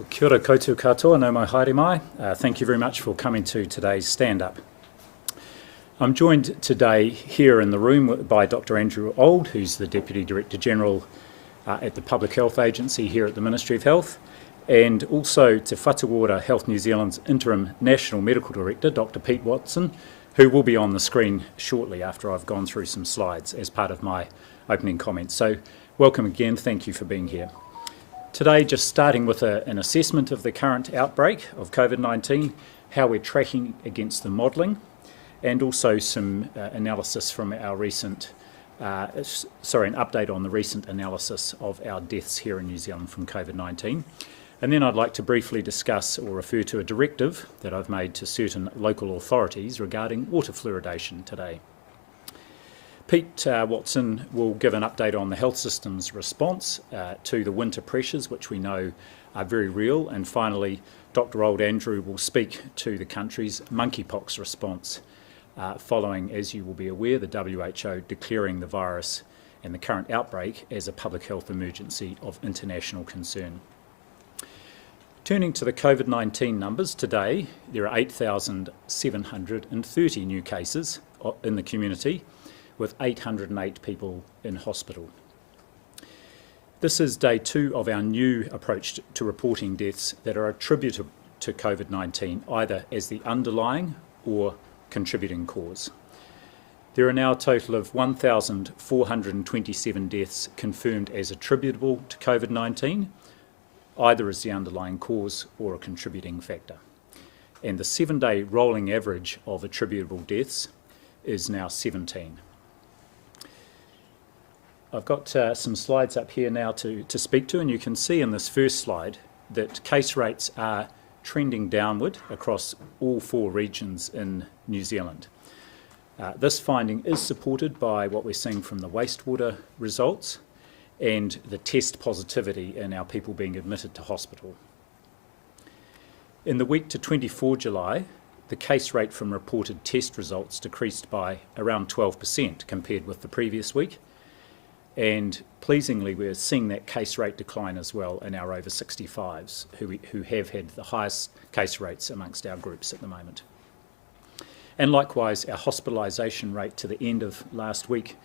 Well, kia ora koutou katoa, no mai haere mai. Thank you very much for coming to today's stand-up. I'm joined today here in the room by Dr. Andrew Old, who's the Deputy Director General at the Public Health Agency here at the Ministry of Health, and also Te Whatuora Health New Zealand's Interim National Medical Director, Dr. Pete Watson, who will be on the screen shortly after I've gone through some slides as part of my opening comments. So welcome again, thank you for being here. Today, just starting with an assessment of the current outbreak of COVID-19, how we're tracking against the modelling, and also some analysis from our recent, an update on the recent analysis of our deaths here in New Zealand from COVID-19. And then I'd like to briefly discuss or refer to a directive that I've made to certain local authorities regarding water fluoridation today. Pete Watson will give an update on the health system's response to the winter pressures, which we know are very real. And finally, Dr. Old Andrew will speak to the country's monkeypox response, following, as you will be aware, the WHO declaring the virus and the current outbreak as a public health emergency of international concern. Turning to the COVID-19 numbers, today there are 8,730 new cases in the community, with 808 people in hospital. This is day 2 of our new approach to reporting deaths that are attributable to COVID-19, either as the underlying or contributing cause. There are now a total of 1,427 deaths confirmed as attributable to COVID-19, either as the underlying cause or a contributing factor. And the 7-day rolling average of attributable deaths is now 17. I've got some slides up here now to speak to, and you can see in this first slide that case rates are trending downward across all 4 regions in New Zealand. This finding is supported by what we're seeing from the wastewater results and the test positivity in our people being admitted to hospital. In the week to 24 July, the case rate from reported test results decreased by around 12% compared with the previous week. And pleasingly, we're seeing that case rate decline as well in our over 65s, who have had the highest case rates amongst our groups at the moment. And likewise, our hospitalisation rate to the end of last week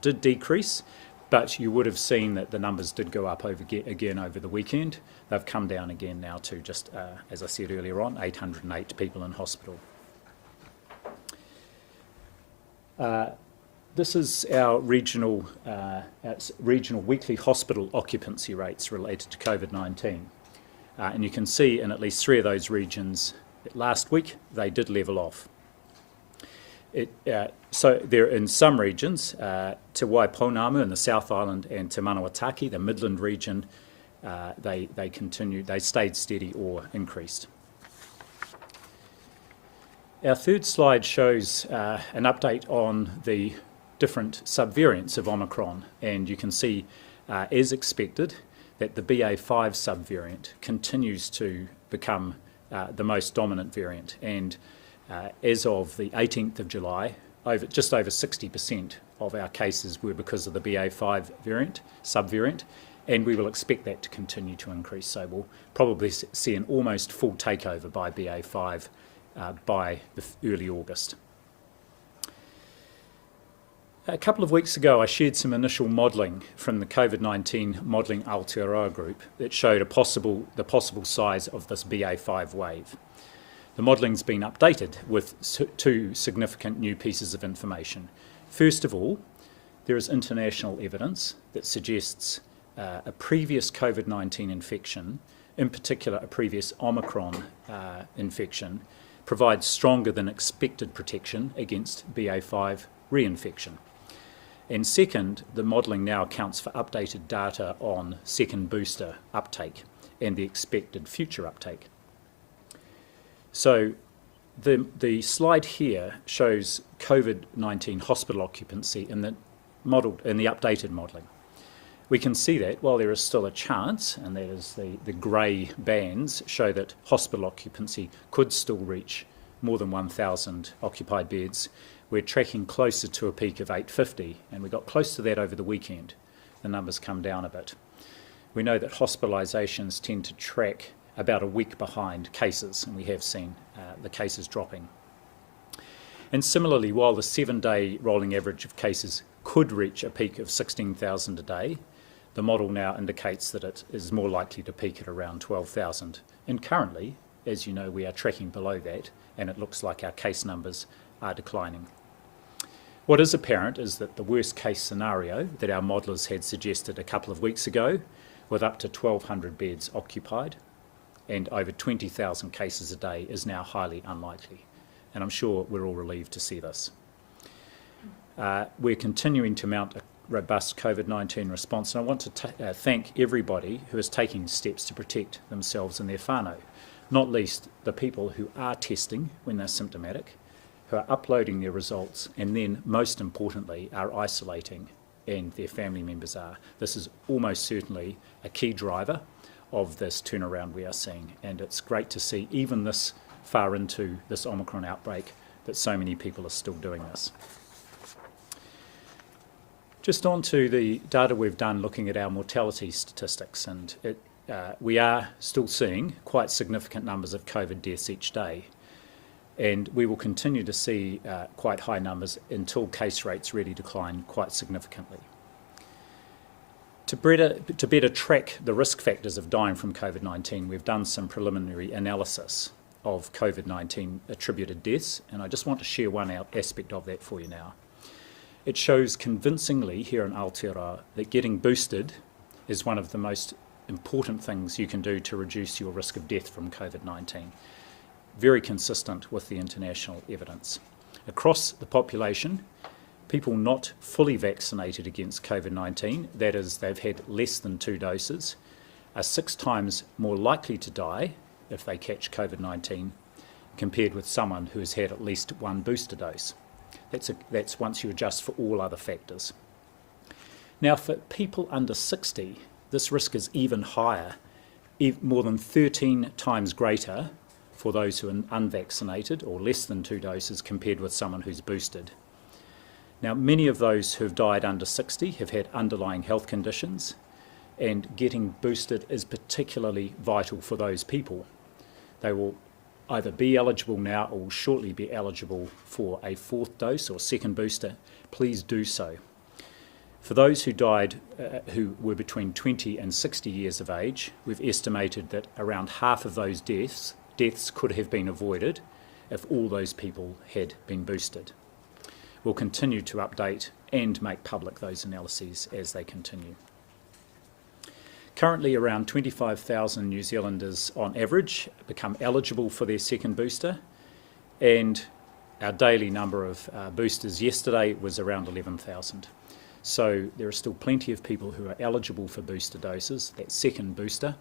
did decrease, but you would have seen that the numbers did go up again over the weekend. They've come down again now to just, as I said earlier on, 808 people in hospital. This is our regional weekly hospital occupancy rates related to COVID-19. And you can see in at least 3 of those regions that last week they did level off. So there in some regions, Te Waipounamu in the South Island and Te Manawataki, the Midland region, they stayed steady or increased. Our third slide shows an update on the different subvariants of Omicron, and you can see, as expected, that the BA5 subvariant continues to become the most dominant variant, and as of the 18th of July, just over 60% of our cases were because of the BA5 subvariant, and we will expect that to continue to increase. So we'll probably see an almost full takeover by BA5 by early August. A couple of weeks ago, I shared some initial modelling from the COVID-19 Modelling Aotearoa group that showed the possible size of this BA5 wave. The modelling's been updated with 2 significant new pieces of information. First of all, there is international evidence that suggests a previous COVID-19 infection, in particular a previous Omicron infection, provides stronger than expected protection against BA5 reinfection. And second, the modelling now accounts for updated data on second booster uptake and the expected future uptake. So the slide here shows COVID-19 hospital occupancy in the updated modelling. We can see that while there is still a chance, and that is the grey bands show that hospital occupancy could still reach more than 1,000 occupied beds, we're tracking closer to a peak of 850, and we got close to that over the weekend. The numbers come down a bit. We know that hospitalisations tend to track about a week behind cases, and we have seen the cases dropping. And similarly, while the 7-day rolling average of cases could reach a peak of 16,000 a day, the model now indicates that it is more likely to peak at around 12,000. And currently, as you know, we are tracking below that, and it looks like our case numbers are declining. What is apparent is that the worst case scenario that our modellers had suggested a couple of weeks ago, with up to 1,200 beds occupied and over 20,000 cases a day, is now highly unlikely. And I'm sure we're all relieved to see this. We're continuing to mount a robust COVID-19 response, and I want to thank everybody who is taking steps to protect themselves and their whānau, not least the people who are testing when they're symptomatic, who are uploading their results, and then, most importantly, are isolating, and their family members are. This is almost certainly a key driver of this turnaround we are seeing, and it's great to see, even this far into this Omicron outbreak, that so many people are still doing this. Just on to the data we've done looking at our mortality statistics, and we are still seeing quite significant numbers of COVID deaths each day. And we will continue to see quite high numbers until case rates really decline quite significantly. To better track the risk factors of dying from COVID-19, we've done some preliminary analysis of COVID-19 attributed deaths, and I just want to share one aspect of that for you now. It shows convincingly here in Aotearoa that getting boosted is one of the most important things you can do to reduce your risk of death from COVID-19. Very consistent with the international evidence. Across the population, people not fully vaccinated against COVID-19, that is, they've had less than 2 doses, are 6 times more likely to die if they catch COVID-19 compared with someone who has had at least 1 booster dose. That's once you adjust for all other factors. Now, for people under 60, this risk is even higher, more than 13 times greater for those who are unvaccinated or less than 2 doses compared with someone who's boosted. Now, many of those who have died under 60 have had underlying health conditions, and getting boosted is particularly vital for those people. They will either be eligible now or will shortly be eligible for a 4th dose or second booster. Please do so. For those who died who were between 20 and 60 years of age, we've estimated that around half of those deaths could have been avoided if all those people had been boosted. We'll continue to update and make public those analyses as they continue. Currently, around 25,000 New Zealanders on average become eligible for their second booster, and our daily number of boosters yesterday was around 11,000. So there are still plenty of people who are eligible for booster doses, that second booster,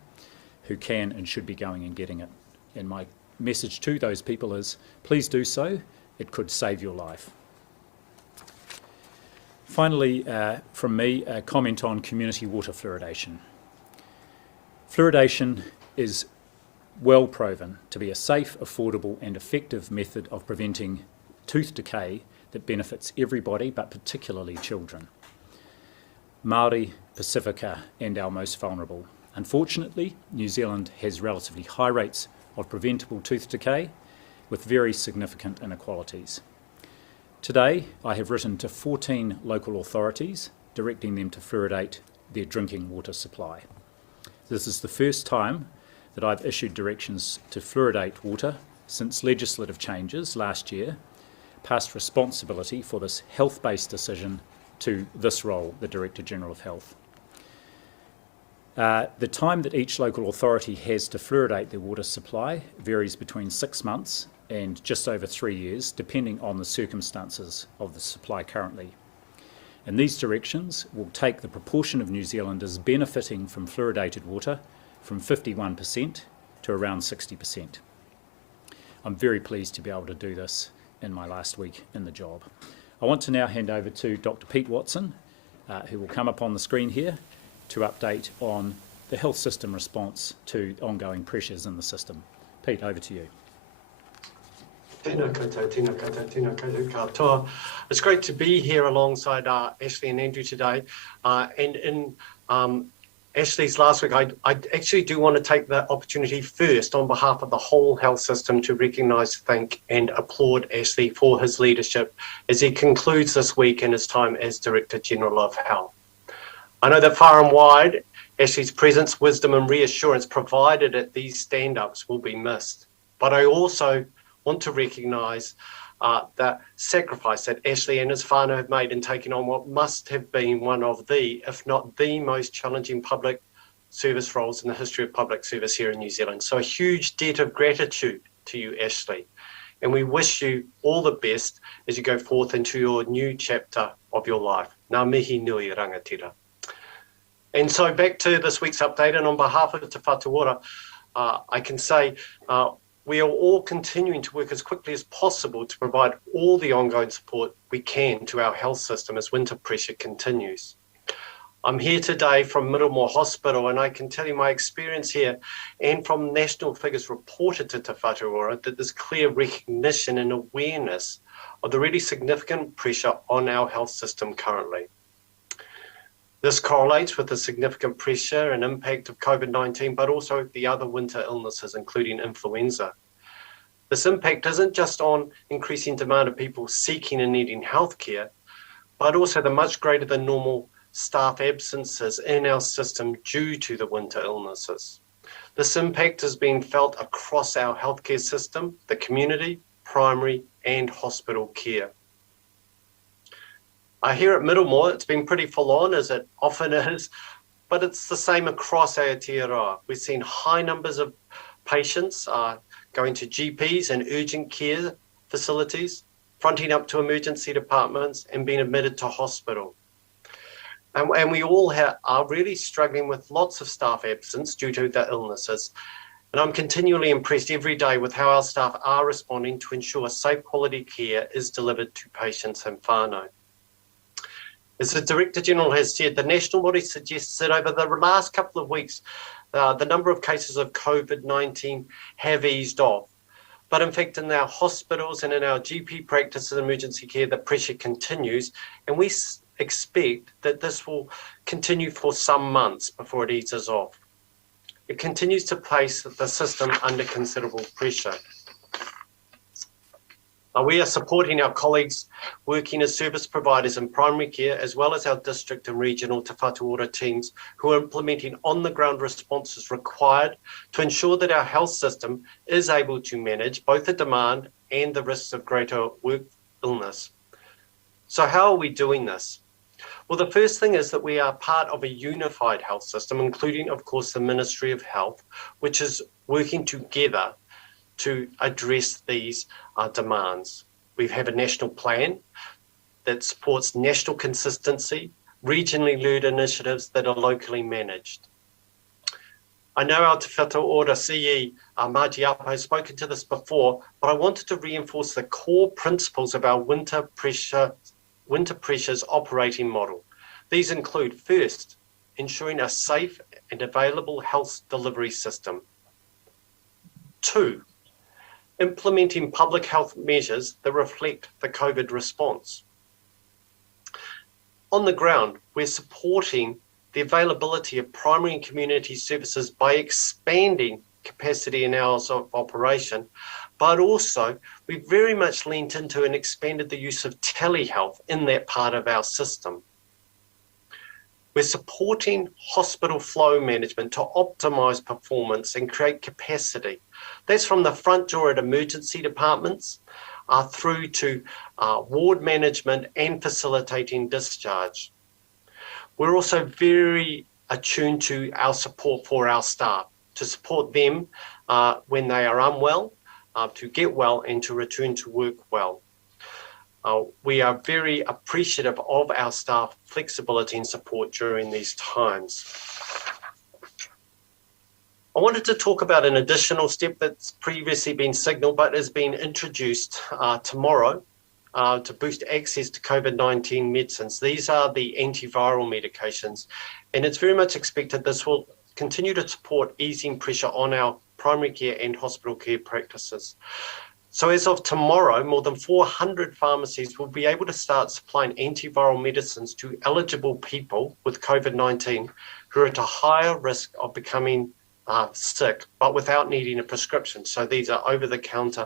who can and should be going and getting it. And my message to those people is, please do so. It could save your life. Finally, from me, a comment on community water fluoridation. Fluoridation is well proven to be a safe, affordable and effective method of preventing tooth decay that benefits everybody, but particularly children. Māori, Pacifica and our most vulnerable. Unfortunately, New Zealand has relatively high rates of preventable tooth decay with very significant inequalities. Today, I have written to 14 local authorities directing them to fluoridate their drinking water supply. This is the first time that I've issued directions to fluoridate water since legislative changes last year passed responsibility for this health-based decision to this role, the Director General of Health. The time that each local authority has to fluoridate their water supply varies between 6 months and just over 3 years, depending on the circumstances of the supply currently. And these directions will take the proportion of New Zealanders benefiting from fluoridated water from 51% to around 60%. I'm very pleased to be able to do this in my last week in the job. I want to now hand over to Dr. Pete Watson, who will come up on the screen here to update on the health system response to ongoing pressures in the system. Pete, over to you. Tēnā koutou, tēnā koutou, tēnā koutou katoa. It's great to be here alongside Ashley and Andrew today, and in Ashley's last week, I actually do want to take the opportunity first on behalf of the whole health system to recognise, thank and applaud Ashley for his leadership as he concludes this week in his time as Director General of Health. I know that far and wide, Ashley's presence, wisdom and reassurance provided at these stand-ups will be missed. But I also want to recognise the sacrifice that Ashley and his whānau have made in taking on what must have been one of the, if not the most challenging public service roles in the history of public service here in New Zealand. So a huge debt of gratitude to you, Ashley. And we wish you all the best as you go forth into your new chapter of your life. Ngā mihi nui rangatira. And so back to this week's update, and on behalf of Te Whatu Ora, I can say we are all continuing to work as quickly as possible to provide all the ongoing support we can to our health system as winter pressure continues. I'm here today from Middlemore Hospital, and I can tell you my experience here and from national figures reported to Te Whatu Ora that there's clear recognition and awareness of the really significant pressure on our health system currently. This correlates with the significant pressure and impact of COVID-19, but also the other winter illnesses, including influenza. This impact isn't just on increasing demand of people seeking and needing healthcare, but also the much greater than normal staff absences in our system due to the winter illnesses. This impact is being felt across our healthcare system, the community, primary and hospital care. Here at Middlemore, it's been pretty full on, as it often is, but it's the same across Aotearoa. We've seen high numbers of patients going to GPs and urgent care facilities, fronting up to emergency departments and being admitted to hospital. And we all are really struggling with lots of staff absence due to the illnesses. And I'm continually impressed every day with how our staff are responding to ensure safe quality care is delivered to patients and whānau. As the Director General has said, the national body suggests that over the last couple of weeks, the number of cases of COVID-19 have eased off. But in fact, in our hospitals and in our GP practices and emergency care, the pressure continues, and we expect that this will continue for some months before it eases off. It continues to place the system under considerable pressure. We are supporting our colleagues working as service providers in primary care, as well as our district and regional Te Whatu Ora teams who are implementing on-the-ground responses required to ensure that our health system is able to manage both the demand and the risks of greater work illness. So how are we doing this? Well, the first thing is that we are part of a unified health system, including, of course, the Ministry of Health, which is working together to address these demands. We have a national plan that supports national consistency, regionally led initiatives that are locally managed. I know our Te Whatu Ora CE, Margie Apo, has spoken to this before, but I wanted to reinforce the core principles of our winter pressures operating model. These include, first, ensuring a safe and available health delivery system. 2, implementing public health measures that reflect the COVID response. On the ground, we're supporting the availability of primary and community services by expanding capacity and hours of operation, but also we've very much leaned into and expanded the use of telehealth in that part of our system. We're supporting hospital flow management to optimise performance and create capacity. That's from the front door at emergency departments through to ward management and facilitating discharge. We're also very attuned to our support for our staff, to support them when they are unwell, to get well and to return to work well. We are very appreciative of our staff flexibility and support during these times. I wanted to talk about an additional step that's previously been signalled but has been introduced tomorrow to boost access to COVID-19 medicines. These are the antiviral medications, and it's very much expected this will continue to support easing pressure on our primary care and hospital care practices. So as of tomorrow, more than 400 pharmacies will be able to start supplying antiviral medicines to eligible people with COVID-19 who who are at a higher risk of becoming sick, but without needing a prescription. So these are over-the-counter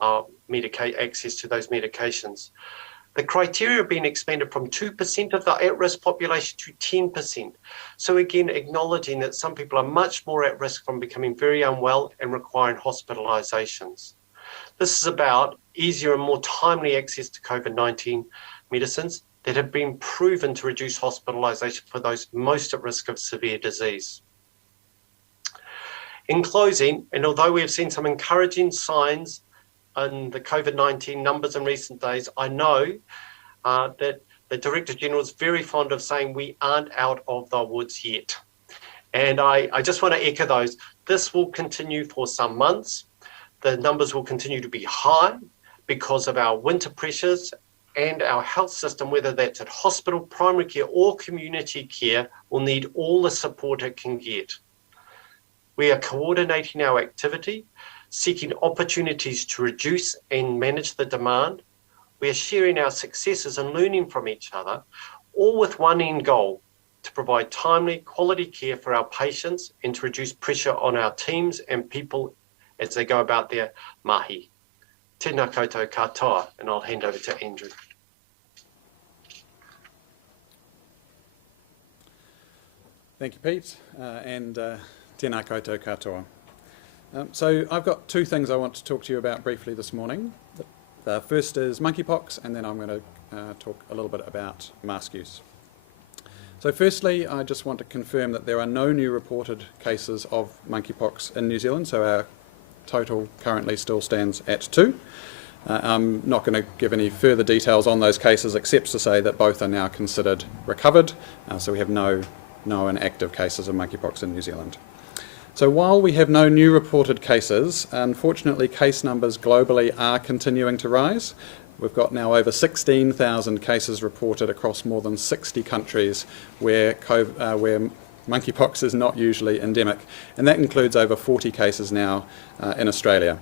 access to those medications. The criteria have been expanded from 2% of the at-risk population to 10%. So again, acknowledging that some people are much more at risk from becoming very unwell and requiring hospitalizations. This is about easier and more timely access to COVID-19 medicines that have been proven to reduce hospitalization for those most at risk of severe disease. In closing, and although we have seen some encouraging signs in the COVID-19 numbers in recent days, I know that the Director General is very fond of saying we aren't out of the woods yet. And I just want to echo those. This will continue for some months. The numbers will continue to be high because of our winter pressures, and our health system, whether that's at hospital, primary care or community care, will need all the support it can get. We are coordinating our activity, seeking opportunities to reduce and manage the demand. We are sharing our successes and learning from each other, all with one end goal: to provide timely, quality care for our patients and to reduce pressure on our teams and people as they go about their mahi. Tēnā koutou katoa, and I'll hand over to Andrew. Thank you, Pete, and tēnā koutou katoa. So I've got two things I want to talk to you about briefly this morning. The first is monkeypox, and then I'm going to talk a little bit about mask use. So firstly, I just want to confirm that there are no new reported cases of monkeypox in New Zealand, so our total currently still stands at 2. I'm not going to give any further details on those cases except to say that both are now considered recovered, so we have no known active cases of monkeypox in New Zealand. So while we have no new reported cases, unfortunately case numbers globally are continuing to rise. We've got now over 16,000 cases reported across more than 60 countries where monkeypox is not usually endemic, and that includes over 40 cases now in Australia.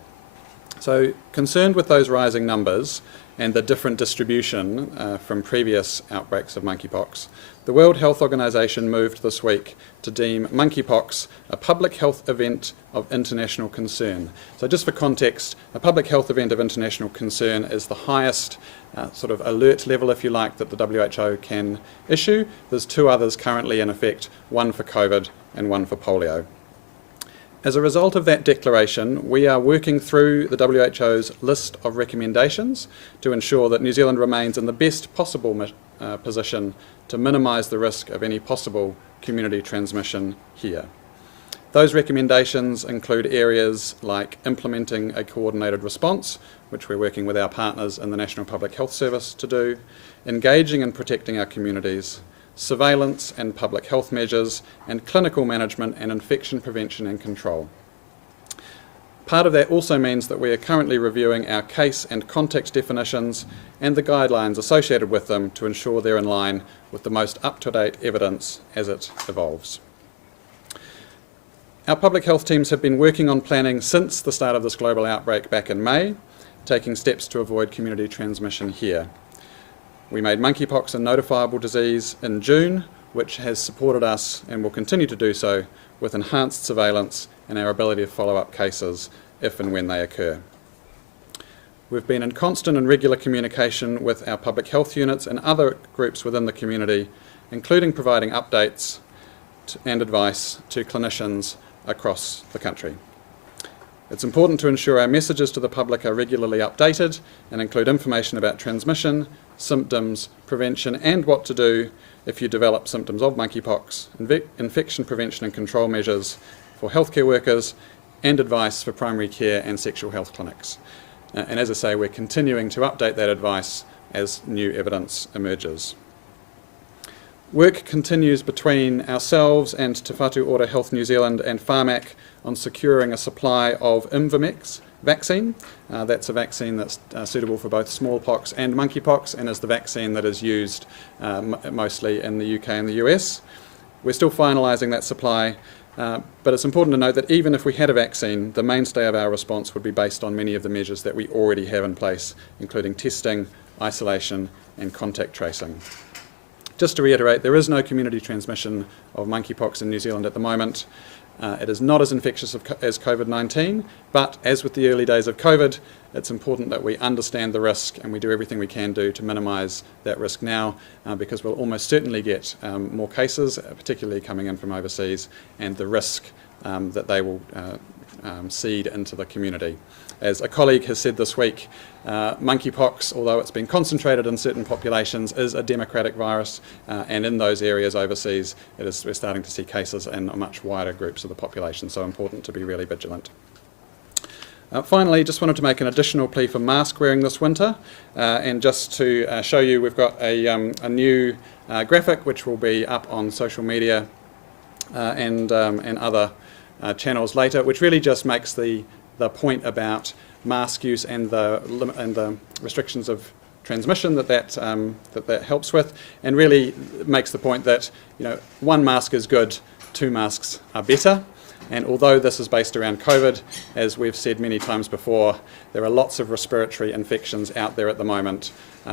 So concerned with those rising numbers and the different distribution from previous outbreaks of monkeypox, the World Health Organization moved this week to deem monkeypox a public health event of international concern. So just for context, a public health event of international concern is the highest sort of alert level, if you like, that the WHO can issue. There's 2 others currently in effect, one for COVID and one for polio. As a result of that declaration, we are working through the WHO's list of recommendations to ensure that New Zealand remains in the best possible position to minimise the risk of any possible community transmission here. Those recommendations include areas like implementing a coordinated response, which we're working with our partners in the National Public Health Service to do, engaging and protecting our communities, surveillance and public health measures, and clinical management and infection prevention and control. Part of that also means that we are currently reviewing our case and context definitions and the guidelines associated with them to ensure they're in line with the most up-to-date evidence as it evolves. Our public health teams have been working on planning since the start of this global outbreak back in May, taking steps to avoid community transmission here. We made monkeypox a notifiable disease in June, which has supported us and will continue to do so with enhanced surveillance and our ability to follow up cases if and when they occur. We've been in constant and regular communication with our public health units and other groups within the community, including providing updates and advice to clinicians across the country. It's important to ensure our messages to the public are regularly updated and include information about transmission, symptoms, prevention, and what to do if you develop symptoms of monkeypox, infection prevention and control measures for healthcare workers, and advice for primary care and sexual health clinics. And as I say, we're continuing to update that advice as new evidence emerges. Work continues between ourselves and Te Whatu Ora Health New Zealand and Pharmac on securing a supply of Imvanex vaccine. That's a vaccine that's suitable for both smallpox and monkeypox, and is the vaccine that is used mostly in the UK and the US. We're still finalising that supply, but it's important to note that even if we had a vaccine, the mainstay of our response would be based on many of the measures that we already have in place, including testing, isolation and contact tracing. Just to reiterate, there is no community transmission of monkeypox in New Zealand at the moment. It is not as infectious as COVID-19, but as with the early days of COVID, it's important that we understand the risk and we do everything we can do to minimise that risk now, because we'll almost certainly get more cases, particularly coming in from overseas, and the risk that they will seed into the community. As a colleague has said this week, monkeypox, although it's been concentrated in certain populations, is a democratic virus, and in those areas overseas, we're starting to see cases in much wider groups of the population, so important to be really vigilant. Finally, just wanted to make an additional plea for mask wearing this winter, and just to show you, we've got a new graphic which will be up on social media and other channels later, which really just makes the point about mask use and the restrictions of transmission that helps with, and really makes the point that, you know, one mask is good, two masks are better. And although this is based around COVID, as we've said many times before, there are lots of respiratory infections out there at the moment,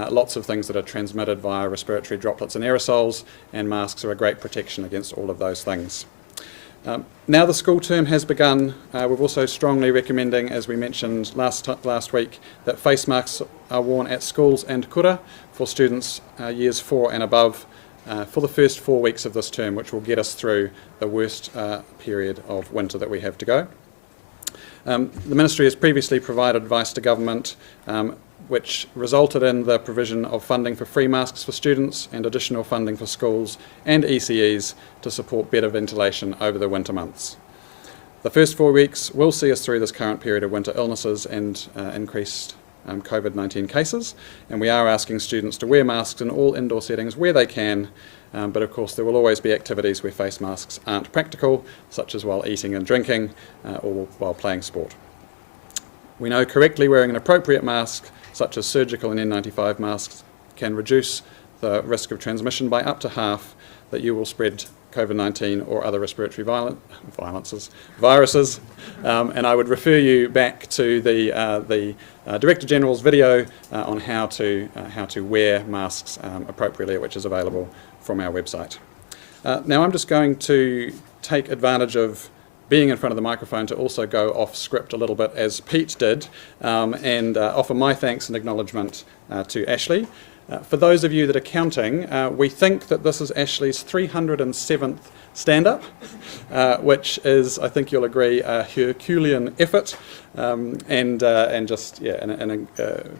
lots of things that are transmitted via respiratory droplets and aerosols, and masks are a great protection against all of those things. Now the school term has begun, we're also strongly recommending, as we mentioned last week, that face masks are worn at schools and kura for students years 4 and above for the first 4 weeks of this term, which will get us through the worst period of winter that we have to go. The Ministry has previously provided advice to government which resulted in the provision of funding for free masks for students and additional funding for schools and ECEs to support better ventilation over the winter months. The first 4 weeks will see us through this current period of winter illnesses and increased COVID-19 cases, and we are asking students to wear masks in all indoor settings where they can, but of course there will always be activities where face masks aren't practical, such as while eating and drinking or while playing sport. We know correctly wearing an appropriate mask, such as surgical and N95 masks, can reduce the risk of transmission by up to half, that you will spread COVID-19 or other respiratory viruses. And I would refer you back to the Director General's video on how to wear masks appropriately, which is available from our website. Now I'm just going to take advantage of being in front of the microphone to also go off script a little bit, as Pete did, and offer my thanks and acknowledgement to Ashley. For those of you that are counting, we think that this is Ashley's 307th stand-up, which is, I think you'll agree, a Herculean effort, and just a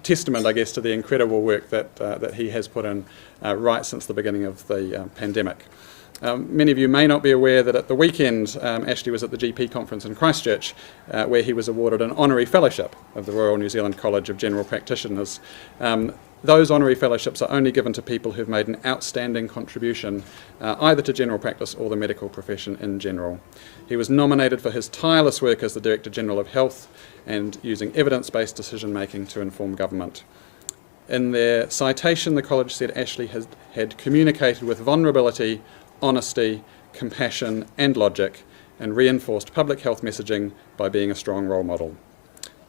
testament, I guess, to the incredible work that he has put in right since the beginning of the pandemic. Many of you may not be aware that at the weekend, Ashley was at the GP conference in Christchurch, where he was awarded an honorary fellowship of the Royal New Zealand College of General Practitioners. Those honorary fellowships are only given to people who've made an outstanding contribution either to general practice or the medical profession in general. He was nominated for his tireless work as the Director General of Health and using evidence-based decision-making to inform government. In their citation, the college said Ashley had communicated with vulnerability, honesty, compassion and logic, and reinforced public health messaging by being a strong role model.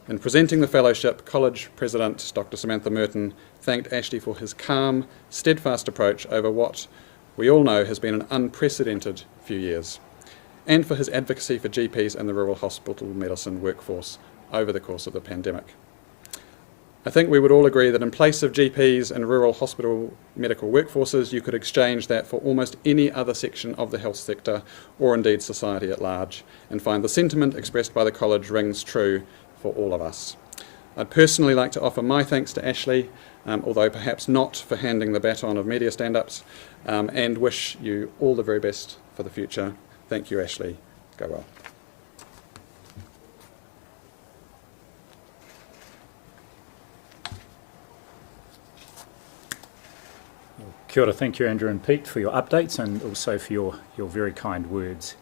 In presenting the fellowship, College President Dr. Samantha Merton thanked Ashley for his calm, steadfast approach over what we all know has been an unprecedented few years, and for his advocacy for GPs and the rural hospital medicine workforce over the course of the pandemic. I think we would all agree that in place of GPs and rural hospital medical workforces, you could exchange that for almost any other section of the health sector, or indeed society at large, and find the sentiment expressed by the college rings true for all of us. I'd personally like to offer my thanks to Ashley, although perhaps not for handing the baton of media stand-ups, and wish you all the very best for the future. Thank you, Ashley. Go well. Kia ora, thank you Andrew and Pete for your updates and also for your very kind words.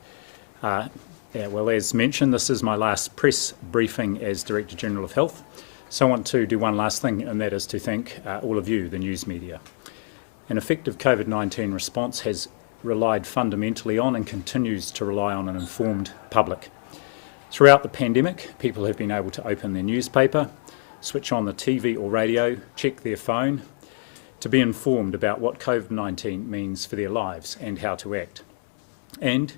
Well, as mentioned, this is my last press briefing as Director General of Health, so I want to do one last thing, and that is to thank all of you, the news media. An effective COVID-19 response has relied fundamentally on and continues to rely on an informed public. Throughout the pandemic, people have been able to open their newspaper, switch on the TV or radio, check their phone, to be informed about what COVID-19 means for their lives and how to act. And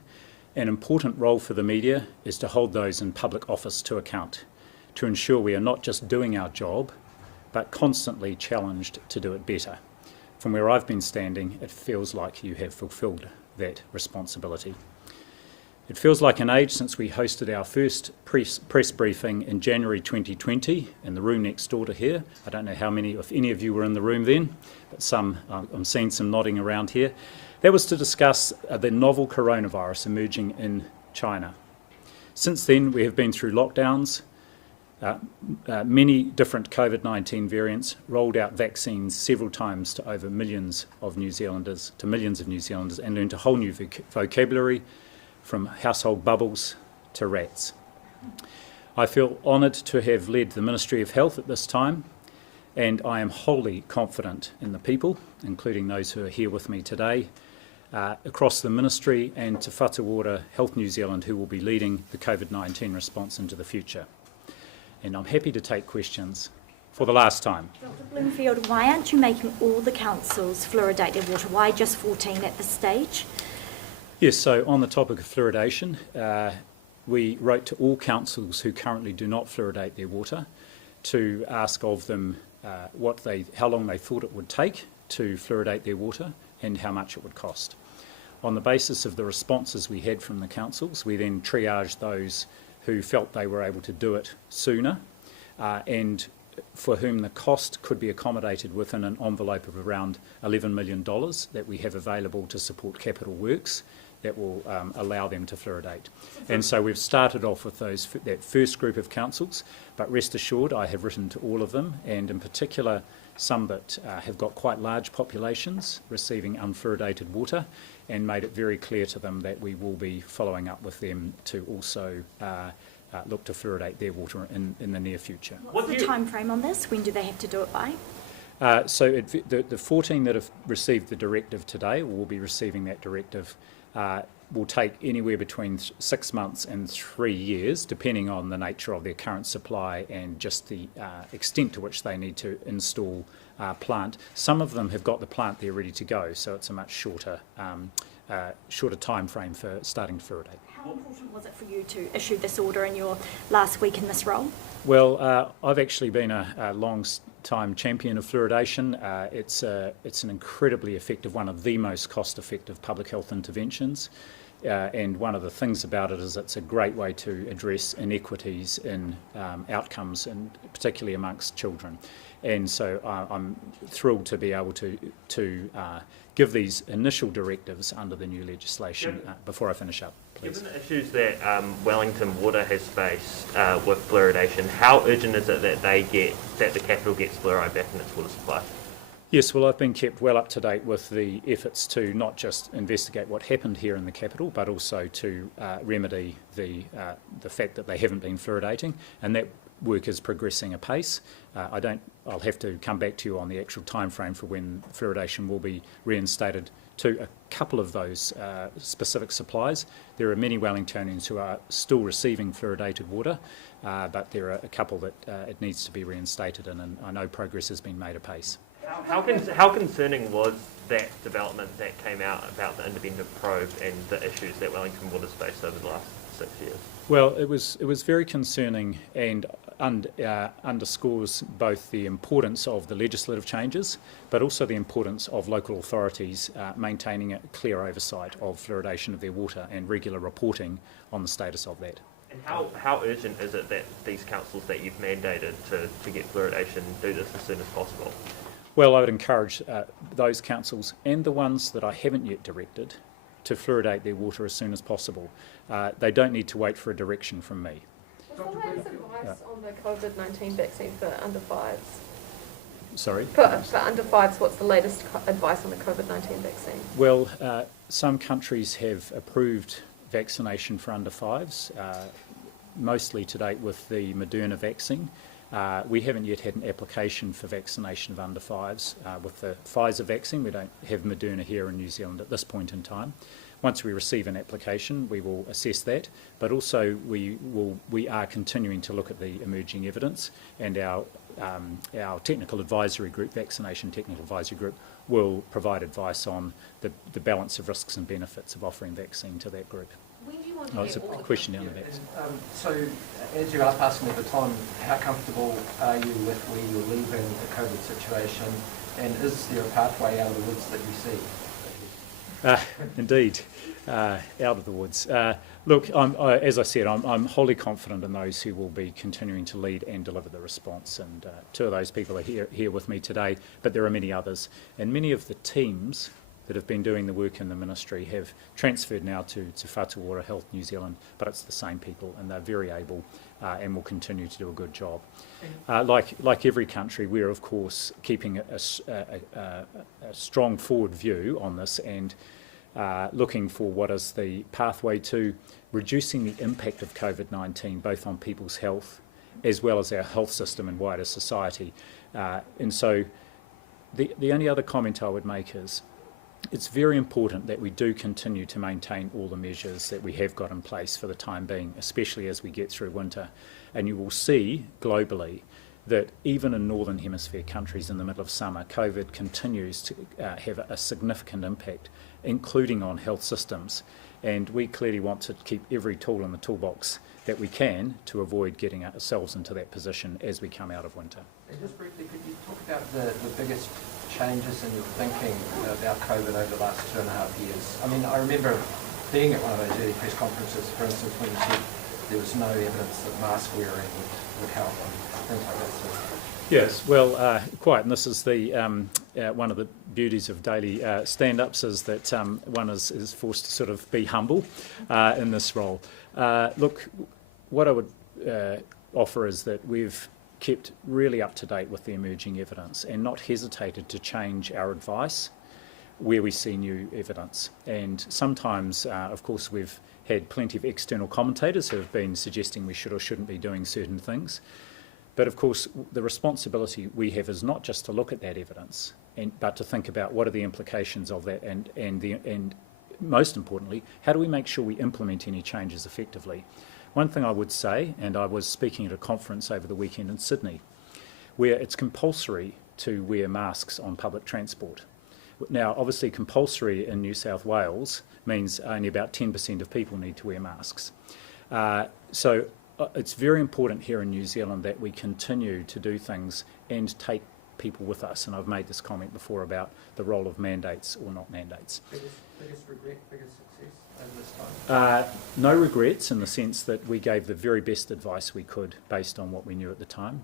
an important role for the media is to hold those in public office to account, to ensure we are not just doing our job, but constantly challenged to do it better. From where I've been standing, it feels like you have fulfilled that responsibility. It feels like an age since we hosted our first press briefing in January 2020 in the room next door to here. I don't know how many, if any of you were in the room then, but some, I'm seeing some nodding around here. That was to discuss the novel coronavirus emerging in China. Since then, we have been through lockdowns, many different COVID-19 variants, rolled out vaccines several times to over millions of New Zealanders, and learned a whole new vocabulary, from household bubbles to rats. I feel honoured to have led the Ministry of Health at this time, and I am wholly confident in the people, including those who are here with me today, across the Ministry and Te Whatu Ora Health New Zealand, who will be leading the COVID-19 response into the future. And I'm happy to take questions for the last time. Dr. Bloomfield, why aren't you making all the councils fluoridate their water? Why just 14 at this stage? Yes, so on the topic of fluoridation, we wrote to all councils who currently do not fluoridate their water to ask of them how long they thought it would take to fluoridate their water and how much it would cost. On the basis of the responses we had from the councils, we then triaged those who felt they were able to do it sooner and for whom the cost could be accommodated within an envelope of around $11 million that we have available to support capital works that will allow them to fluoridate. And so we've started off with that first group of councils, but rest assured I have written to all of them, and in particular some that have got quite large populations receiving unfluoridated water, and made it very clear to them that we will be following up with them to also look to fluoridate their water in the near future. What's the time frame on this? When do they have to do it by? The 14 that have received the directive today, or will be receiving that directive, will take anywhere between 6 months and 3 years, depending on the nature of their current supply and just the extent to which they need to install plant. Some of them have got the plant there ready to go, so it's a much shorter time frame for starting to fluoridate. How important was it for you to issue this order in your last week in this role? Well, I've actually been a long-time champion of fluoridation. It's an incredibly effective, one of the most cost-effective public health interventions. And one of the things about it is it's a great way to address inequities in outcomes, and particularly amongst children. And so I'm thrilled to be able to give these initial directives under the new legislation before I finish up, please. Given the issues that Wellington Water has faced with fluoridation, how urgent is it that the capital gets fluoride back in its water supply? Yes, well, I've been kept well up to date with the efforts to not just investigate what happened here in the capital, but also to remedy the fact that they haven't been fluoridating, and that work is progressing apace. I'll have to come back to you on the actual time frame for when fluoridation will be reinstated to a couple of those specific supplies. There are many Wellingtonians who are still receiving fluoridated water, but there are a couple that it needs to be reinstated in, and I know progress has been made apace. How concerning was that development that came out about the independent probe and the issues that Wellington Water's faced over the last 6 years? Well, it was very concerning, and underscores both the importance of the legislative changes, but also the importance of local authorities maintaining a clear oversight of fluoridation of their water and regular reporting on the status of that. And how urgent is it that these councils that you've mandated to get fluoridation do this as soon as possible? Well, I would encourage those councils and the ones that I haven't yet directed to fluoridate their water as soon as possible. They don't need to wait for a direction from me. What's the latest advice on the COVID-19 vaccine for under 5s? Sorry? For under 5s, what's the latest advice on the COVID-19 vaccine? Well, some countries have approved vaccination for under 5s, mostly to date with the Moderna vaccine. We haven't yet had an application for vaccination of under 5s. With the Pfizer vaccine, we don't have Moderna here in New Zealand at this point in time. Once we receive an application, we will assess that, but also we are continuing to look at the emerging evidence, and our our technical advisory group, vaccination technical advisory group, will provide advice on the balance of risks and benefits of offering vaccine to that group. When do you want to It's a get all the question down the back. So, as you are passing the baton, how comfortable are you with where you're leaving the COVID situation, and is there a pathway out of the woods that you see? Indeed, out of the woods. Look, as I said, I'm wholly confident in those who will be continuing to lead and deliver the response, and two of those people are here with me today, but there are many others, and many of the teams that have been doing the work in the ministry have transferred now to Whatuora Health New Zealand, but it's the same people, and they're very able and will continue to do a good job. Like every country, we're of course keeping a strong forward view on this and looking for what is the pathway to reducing the impact of COVID-19, both on people's health as well as our health system and wider society. And so the only other comment I would make is it's very important that we do continue to maintain all the measures that we have got in place for the time being, especially as we get through winter. And you will see globally that even in Northern Hemisphere countries in the middle of summer, COVID continues to have a significant impact, including on health systems. And we clearly want to keep every tool in the toolbox that we can to avoid getting ourselves into that position as we come out of winter. And just briefly, could you talk about the biggest changes in your thinking about COVID over the last 2.5 years? I mean, I remember being at one of those early press conferences, for instance, when you said there was no evidence that mask wearing would help and things like that. So. Yes, well, quite, and this is the one of the beauties of daily stand-ups is that one is forced to sort of be humble in this role. Look, what I would offer is that we've kept really up to date with the emerging evidence and not hesitated to change our advice where we see new evidence. And sometimes, of course, we've had plenty of external commentators who have been suggesting we should or shouldn't be doing certain things. But of course, the responsibility we have is not just to look at that evidence, but to think about what are the implications of that, and most importantly, how do we make sure we implement any changes effectively? One thing I would say, and I was speaking at a conference over the weekend in Sydney, where it's compulsory to wear masks on public transport. Now, obviously, compulsory in New South Wales means only about 10% of people need to wear masks. So it's very important here in New Zealand that we continue to do things and take people with us. And I've made this comment before about the role of mandates or not mandates. Biggest regret, biggest success over this time? No regrets in the sense that we gave the very best advice we could based on what we knew at the time.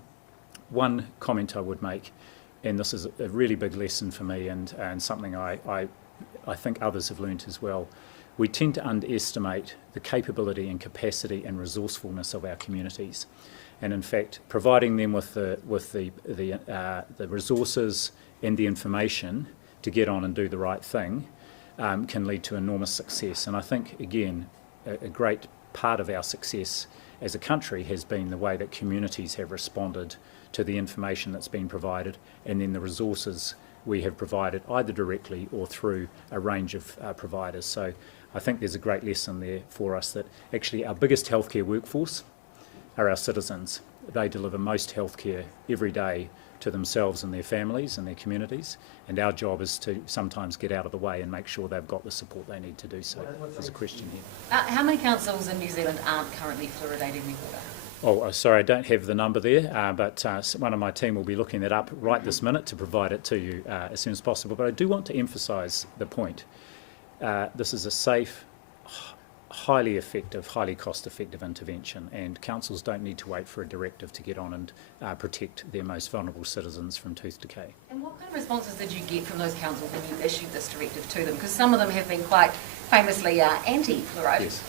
One comment I would make, and this is a really big lesson for me and something I think others have learnt as well, we tend to underestimate the capability and capacity and resourcefulness of our communities. And in fact, providing them with the resources and the information to get on and do the right thing can lead to enormous success. And I think, again, a great part of our success as a country has been the way that communities have responded to the information that's been provided and then the resources we have provided either directly or through a range of providers. So I think there's a great lesson there for us that actually our biggest healthcare workforce are our citizens. They deliver most healthcare every day to themselves and their families and their communities, and our job is to sometimes get out of the way and make sure they've got the support they need to do so. There's a question here. How many councils in New Zealand aren't currently fluoridating their water? Oh, sorry, I don't have the number there, but one of my team will be looking that up right this minute to provide it to you as soon as possible. But I do want to emphasise the point. This is a safe, highly effective, highly cost-effective intervention, and councils don't need to wait for a directive to get on and protect their most vulnerable citizens from tooth decay. And what kind of responses did you get from those councils when you issued this directive to them? Because some of them have been quite famously anti-fluoride.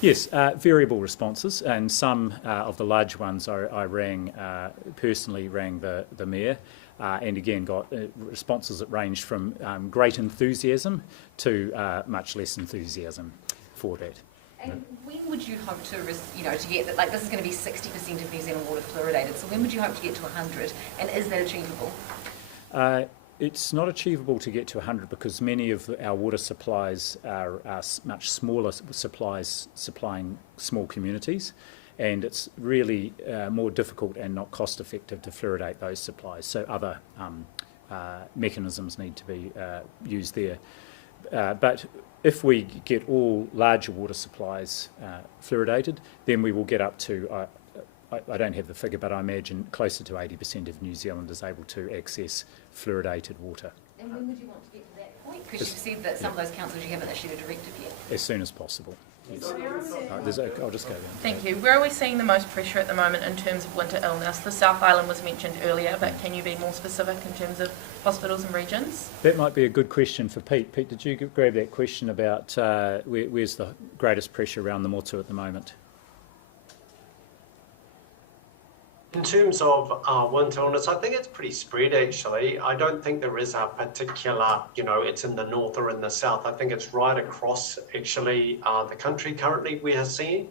Yes, variable responses, and some of the large ones I personally rang the mayor, and again got responses that ranged from great enthusiasm to much less enthusiasm for that. And when would you hope to get that? Like, this is going to be 60% of New Zealand water fluoridated. So when would you hope to get to 100? And is that achievable? It's not achievable to get to 100 because many of our water supplies are much smaller supplies supplying small communities, and it's really more difficult and not cost effective to fluoridate those supplies. So other mechanisms need to be used there. But if we get all larger water supplies fluoridated, then we will get up to, I don't have the figure, but I imagine closer to 80% of New Zealanders able to access fluoridated water. And when would you want to get to that point? Because you've said that some of those councils you haven't issued a directive yet. As soon as possible. Yes. I'll just go there. Thank you. Where are we seeing the most pressure at the moment in terms of winter illness? The South Island was mentioned earlier, but can you be more specific in terms of hospitals and regions? That might be a good question for Pete. Pete, did you grab that question about where's the greatest pressure around the motu at the moment? In terms of winter illness, I think it's pretty spread actually. I don't think there is a particular, it's in the north or in the south. I think it's right across actually the country currently we are seeing.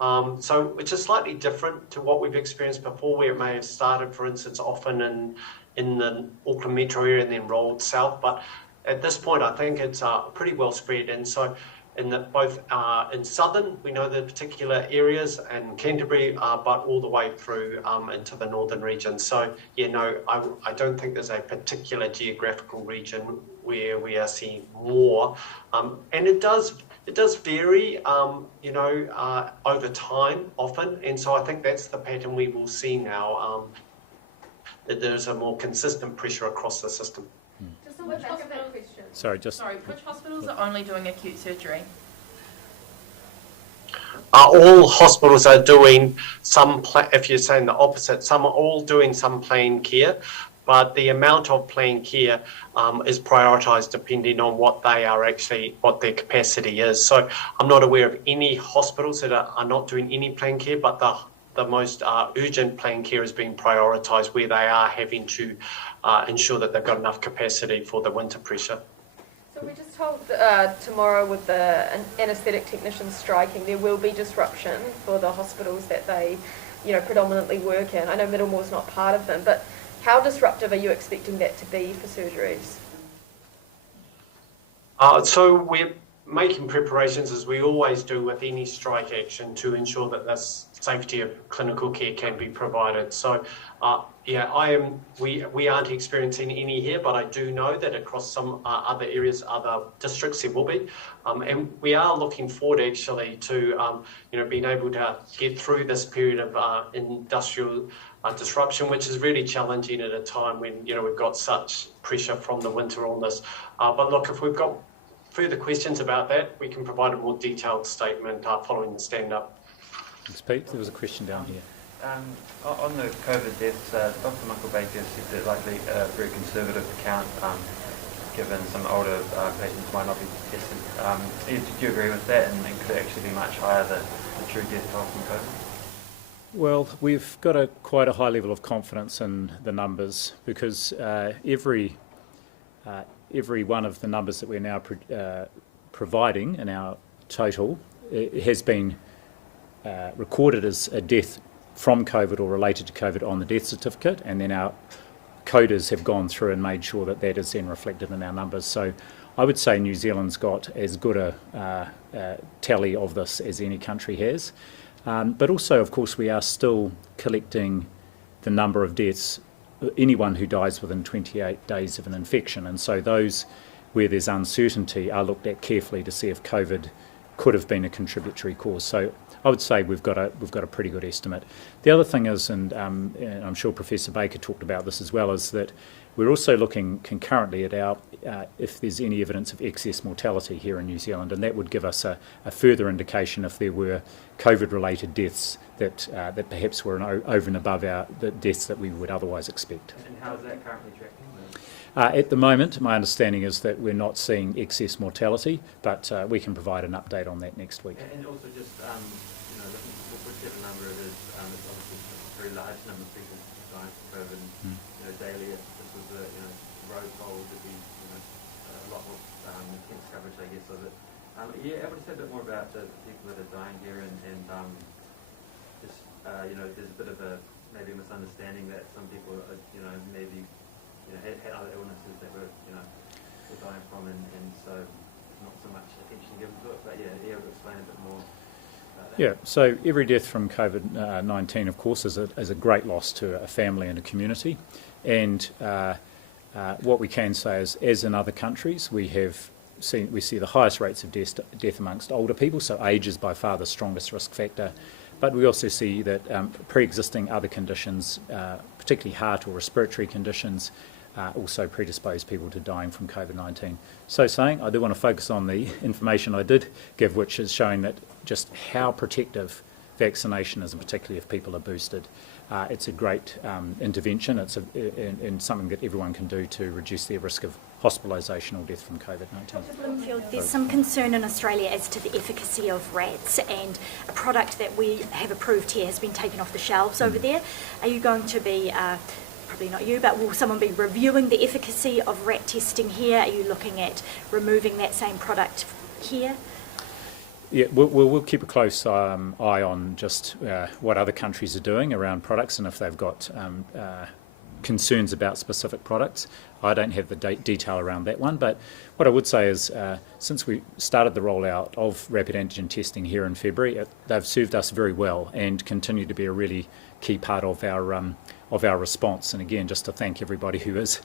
So which is slightly different to what we've experienced before, where it may have started, for instance, often in the Auckland metro area and then rolled south. But at this point, I think it's pretty well spread. And so both in southern, we know the particular areas, and Canterbury, but all the way through into the northern region. So, I don't think there's a particular geographical region where we are seeing more. And it does vary, over time often. And so I think that's the pattern we will see now, that there's a more consistent pressure across the system. Just on the back of that question. Sorry, which hospitals are only doing acute surgery? All hospitals are doing if you're saying the opposite, some are all doing some planned care, but the amount of planned care is prioritised depending on what their capacity is. So I'm not aware of any hospitals that are not doing any planned care, but the most urgent planned care is being prioritised where they are having to ensure that they've got enough capacity for the winter pressure. So we're just told tomorrow with the anaesthetic technicians striking, there will be disruption for the hospitals that they, predominantly work in. I know Middlemore's not part of them, but how disruptive are you expecting that to be for surgeries? So we're making preparations, as we always do with any strike action, to ensure that the safety of clinical care can be provided. So, we aren't experiencing any here, but I do know that across some other areas, other districts, there will be. And we are looking forward actually to, being able to get through this period of industrial disruption, which is really challenging at a time when, we've got such pressure from the winter illness. But look, if we've got further questions about that, we can provide a more detailed statement following the stand-up. Thanks, Pete. There was a question down here. On the COVID deaths, Dr. Monkeypox said that likely a very conservative account, given some older patients might not be tested. Do you agree with that, and could it actually be much higher, the true death toll from COVID? Well, we've got quite a high level of confidence in the numbers because every one of the numbers that we're now providing in our total has been recorded as a death from COVID or related to COVID on the death certificate, and then our coders have gone through and made sure that that is then reflected in our numbers. So I would say New Zealand's got as good a tally of this as any country has. But also, of course, we are still collecting the number of deaths, anyone who dies within 28 days of an infection. And so those where there's uncertainty are looked at carefully to see if COVID could have been a contributory cause. So I would say we've got a pretty good estimate. The other thing is, and I'm sure Professor Baker talked about this as well, is that we're also looking concurrently at if there's any evidence of excess mortality here in New Zealand, and that would give us a further indication if there were COVID-related deaths that perhaps were over and above the deaths that we would otherwise expect. And how is that currently tracking? At the moment, my understanding is that we're not seeing excess mortality, but we can provide an update on that next week. And also just, whichever number it is, it's obviously a very large number of people dying from COVID. Daily, if this was a road poll, would be a lot more intense coverage, I guess, of it. Able to say a bit more about the people that are dying here, and just there's a bit of maybe a misunderstanding that some people are, maybe had other illnesses that were dying from, and so not so much attention given to it. But able to explain a bit more about that? Yeah, so every death from COVID-19, of course, is a great loss to a family and a community. And what we can say is, as in other countries, we see the highest rates of death amongst older people, so age is by far the strongest risk factor. But we also see that pre-existing other conditions, particularly heart or respiratory conditions, also predispose people to dying from COVID-19. So saying, I do want to focus on the information I did give, which is showing that just how protective vaccination is, and particularly if people are boosted. It's a great intervention. It's and something that everyone can do to reduce their risk of hospitalisation or death from COVID-19. Dr. Bloomfield, there's some concern in Australia as to the efficacy of rats, and a product that we have approved here has been taken off the shelves over there. Are you going to be, probably not you, but will someone be reviewing the efficacy of rat testing here? Are you looking at removing that same product here? Yeah, we'll keep a close eye on just what other countries are doing around products, and if they've got concerns about specific products. I don't have the detail around that one, but what I would say is since we started the rollout of rapid antigen testing here in February, they've served us very well and continue to be a really key part of our response. And again, just to thank everybody who is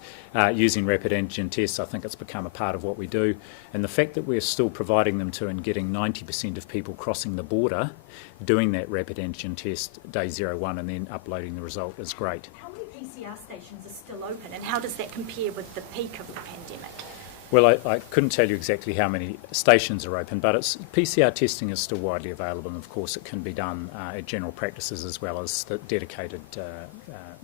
using rapid antigen tests. I think it's become a part of what we do, and the fact that we're still providing them to and getting 90% of people crossing the border doing that rapid antigen test day 01 and then uploading the result is great. How many PCR stations are still open, and how does that compare with the peak of the pandemic? Well, I couldn't tell you exactly how many stations are open, but PCR testing is still widely available, and of course it can be done at general practices as well as the dedicated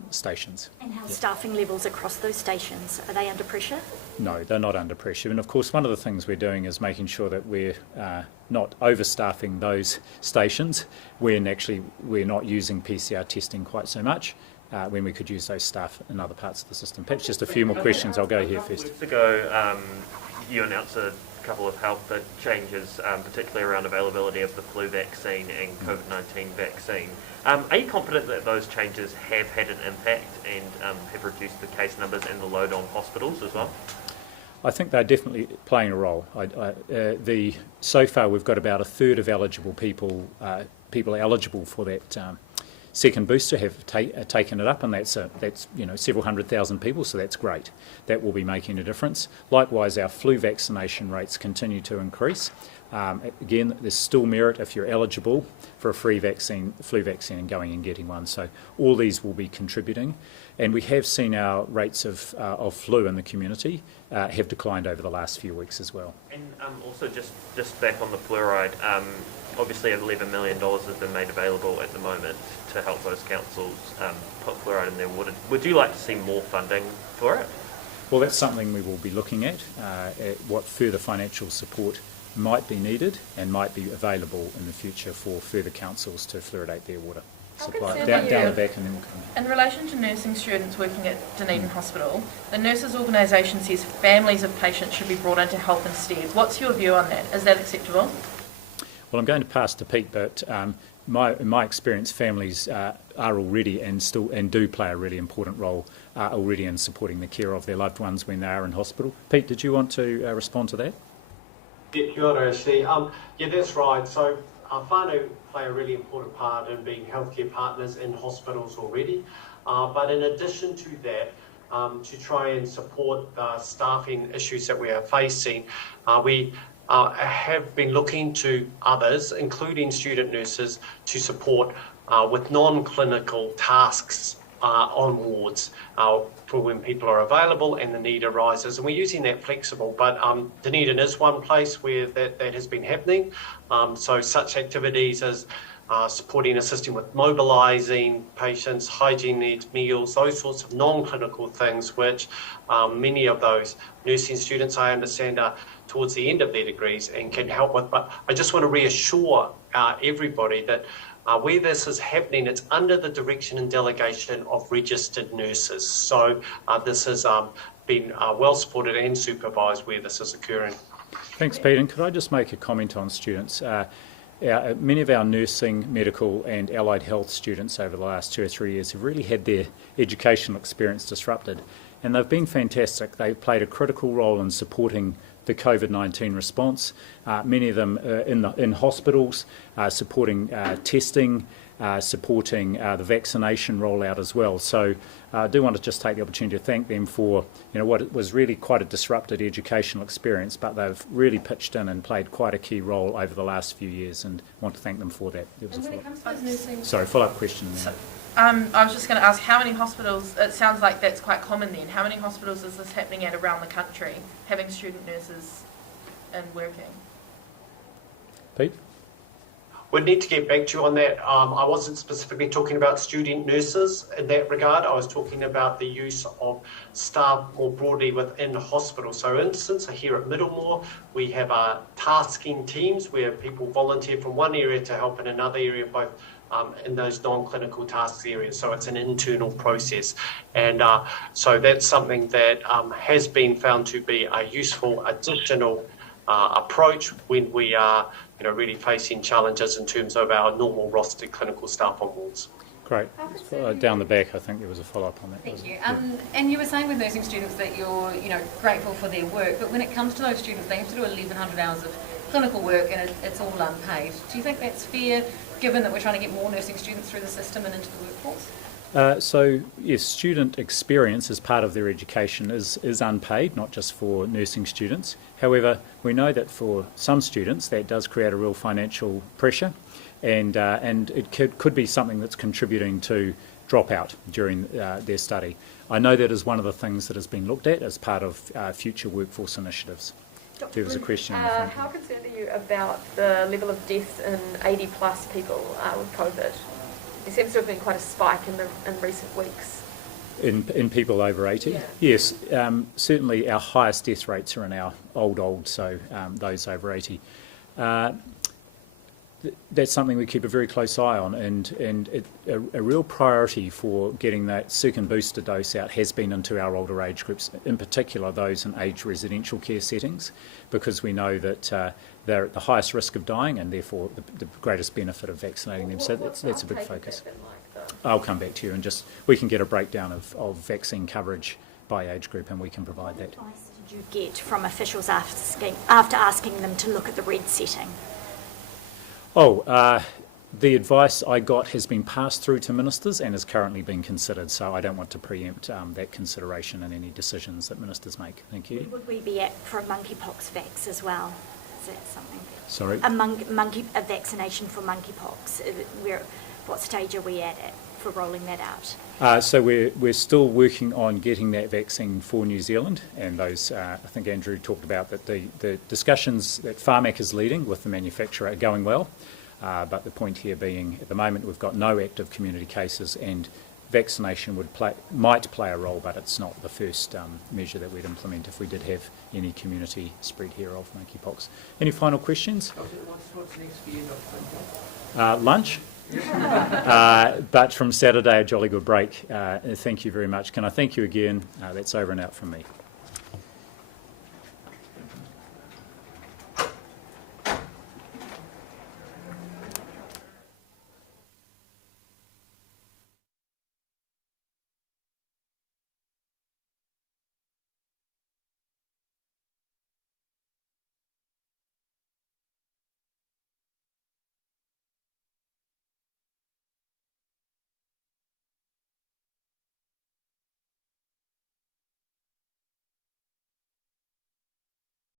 stations. And how staffing levels across those stations, are they under pressure? No, they're not under pressure. And of course one of the things we're doing is making sure that we're not overstaffing those stations when actually we're not using PCR testing quite so much. When we could use those staff in other parts of the system. Perhaps just a few more questions. I'll go here first. Weeks ago, you announced a couple of health changes, particularly around availability of the flu vaccine and COVID-19 vaccine. Are you confident that those changes have had an impact and have reduced the case numbers and the load on hospitals as well? I think they're definitely playing a role. So far, we've got about a third of eligible people eligible for that second booster have taken it up, and that's several 100,000 people, so that's great. That will be making a difference. Likewise, our flu vaccination rates continue to increase. Again, there's still merit if you're eligible for a flu vaccine and going and getting one. So all these will be contributing, and we have seen our rates of flu in the community have declined over the last few weeks as well. And also just back on the fluoride, obviously $11 million has been made available at the moment to help those councils put fluoride in their water. Would you like to see more funding for it? Well, that's something we will be looking at what further financial support might be needed and might be available in the future for further councils to fluoridate their water supply. Down the back and then we'll come in. In relation to nursing students working at Dunedin Hospital, the Nurses Organisation says families of patients should be brought in to help instead. What's your view on that? Is that acceptable? Well, I'm going to pass to Pete, but in my experience, families are already and do play a really important role already in supporting the care of their loved ones when they are in hospital. Pete, did you want to respond to that? Yeah, kia ora, Ashley. Yeah, that's right. So whānau play a really important part in being healthcare partners in hospitals already. But in addition to that, to try and support the staffing issues that we are facing, we have been looking to others, including student nurses, to support with non-clinical tasks on wards for when people are available and the need arises. And we're using that flexible, but Dunedin is one place where that has been happening. So such activities as supporting, assisting with mobilising patients, hygiene needs, meals, those sorts of non-clinical things, which many of those nursing students, I understand, are towards the end of their degrees and can help with. But I just want to reassure everybody that where this is happening, it's under the direction and delegation of registered nurses. So this has been well supported and supervised where this is occurring. Thanks, Pete. And could I just make a comment on students? Many of our nursing, medical and allied health students over the last 2 or 3 years have really had their educational experience disrupted, and they've been fantastic. They've played a critical role in supporting the COVID-19 response. Many of them in hospitals, supporting testing, supporting the vaccination rollout as well. So I do want to just take the opportunity to thank them for what was really quite a disrupted educational experience, but they've really pitched in and played quite a key role over the last few years, and want to thank them for that. There was And a when it comes to those nursing... Sorry, follow-up question. I was just going to ask, how many hospitals, it sounds like that's quite common then, how many hospitals is this happening at around the country, having student nurses and working? Pete? We'd need to get back to you on that. I wasn't specifically talking about student nurses in that regard. I was talking about the use of staff more broadly within hospitals. So, for instance, here at Middlemore, we have tasking teams where people volunteer from one area to help in another area, both in those non-clinical tasks areas. So it's an internal process. And so that's something that has been found to be a useful additional approach when we are really facing challenges in terms of our normal rostered clinical staff on wards. Great. Down the back, I think there was a follow-up on that. Thank you. And you were saying with nursing students that you're, grateful for their work, but when it comes to those students, they have to do 1,100 hours of clinical work and it's all unpaid. Do you think that's fair, given that we're trying to get more nursing students through the system and into the workforce? So, yes, student experience as part of their education is unpaid, not just for nursing students. However, we know that for some students that does create a real financial pressure, and it could be something that's contributing to dropout during their study. I know that is one of the things that has been looked at as part of future workforce initiatives. There was a question in the front. How concerned are you about the level of deaths in 80 plus people with COVID? There seems to have been quite a spike in recent weeks. In people over 80? Yeah. Yes, certainly our highest death rates are in our old, so those over 80. That's something we keep a very close eye on, and a real priority for getting that second booster dose out has been into our older age groups, in particular those in aged residential care settings, because we know that they're at the highest risk of dying and therefore the greatest benefit of vaccinating them. So that's a big focus. I'll come back to you and we can get a breakdown of vaccine coverage by age group, and we can provide that. What advice did you get from officials after asking them to look at the red setting? The advice I got has been passed through to ministers and is currently being considered, so I don't want to preempt that consideration in any decisions that ministers make. Thank you. Would we be at for a monkeypox vax as well? Is that something? Sorry? A vaccination for monkeypox. What stage are we at for rolling that out? So we're still working on getting that vaccine for New Zealand, and those I think Andrew talked about that the discussions that Pharmac is leading with the manufacturer are going well, but the point here being at the moment we've got no active community cases, and vaccination might play a role, but it's not the first measure that we'd implement if we did have any community spread here of monkeypox. Any final questions? What's next for you, Dr. Lunch. But from Saturday, a jolly good break. Thank you very much. Can I thank you again? That's over and out from me.